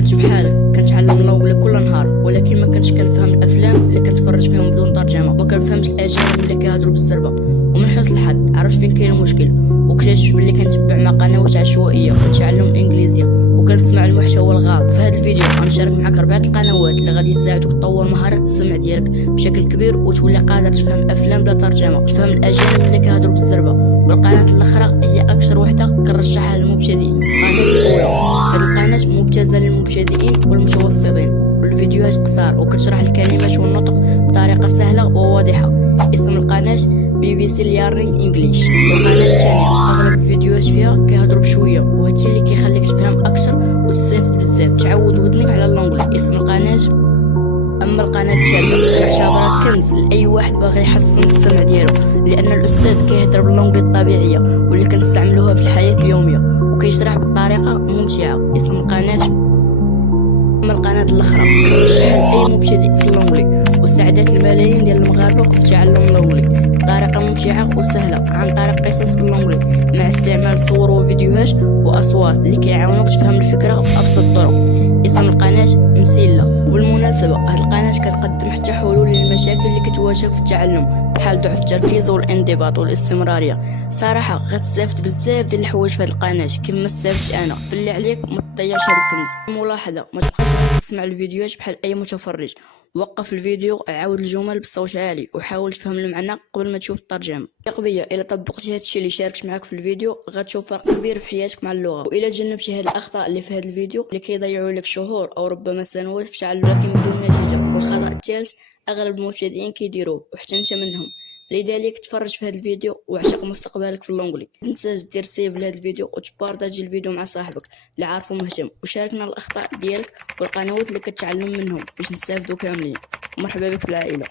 كنت بحالك كنتعلم اللغة كل نهار، ولكن ما كنتش كنفهم الافلام اللي كنتفرج فيهم بدون ترجمه، وما كنفهمش الاجانب اللي كيهضروا بالزربه. ومن حسن الحظ عرفت فين كاين المشكل، واكتشفت بلي كنتبع مع قنوات عشوائيه كتعلم الانجليزيه وكنسمع المحتوى الغلط. في هذا الفيديو غنشارك معك 4 القنوات اللي غادي يساعدوك تطور مهاره السمع ديالك بشكل كبير، وتولي قادر تفهم الافلام بلا ترجمه وتفهم الاجانب اللي كيهضروا بالزربه. والقناه الاخرى هي اكثر وحده كنرشحها للمبتدئين. القناه الاولى، هذه القناه ممتازه للمبتدئين والمتوسطين، والفيديوهات قصار وكتشرح الكلمات والنطق بطريقه سهله وواضحه. اسم القناه BBC Learning English. والقناه الثانيه اغلب الفيديوهات فيها كيهضروا بشويه، وهادشي اللي كيخليك تفهم اكثر وتستافد بزاف، تعود ودنك على اللونجلي. اسم القناه. اما القناه الثالثه كنعتبرها كنز لاي واحد باغي يحسن السمع ديالو، لان الاستاذ كيهضر باللونجلي الطبيعيه واللي كنستعملوها في الحياه اليوميه، وكيشرح بطريقه ممتعه. اسم القناه. اما القناه الاخرى كنرشحها لاي مبتدئ في اللونجلي، وساعدت الملايين ديال المغاربه في تعلم اللونجلي بطريقه ممتعه وسهله عن طريق قصص باللونجلي مع استعمال صور وفيديوهات واصوات اللي كيعاونوك تفهم الفكره بابسط الطرق. اسم القناه مسيله. وبالمناسبه هاد القناه كتقدم حتى حلول للمشاكل اللي كتواجهك في التعلم، بحال ضعف التركيز والانضباط والاستمراريه. صراحه غتستافد بزاف ديال الحوايج في هاد القناه كما استفدت انا. فاللي عليك ما تضيعش هاد الكنز. ملاحظه، ما تبقاش تسمع الفيديوهات بحال اي متفرج، وقف الفيديو، عاود الجمل بصوت عالي وحاول تفهم المعنى قبل ما تشوف الترجمه. ثق بيا، الا طبقتي هادشي اللي شاركت معاك في الفيديو غتشوف فرق كبير في حياتك مع اللغه. والا تجنبتي هاد الاخطاء اللي في هاد الفيديو اللي كيضيعوا لك شهور او ربما سنوات في تعلم لكن بدون نتيجه. والخطا الثالث اغلب المبتدئين كيديروه وحتى انت منهم. لذلك تفرج في هذا الفيديو واعشق مستقبلك في اللونجلي. متنساش دير سيف لهذا الفيديو وتبارطاجي الفيديو مع صاحبك اللي عارفه مهتم، وشاركنا الاخطاء ديالك والقنوات اللي كتعلم منهم باش نستافدوا كاملين. مرحبا بك في العائله.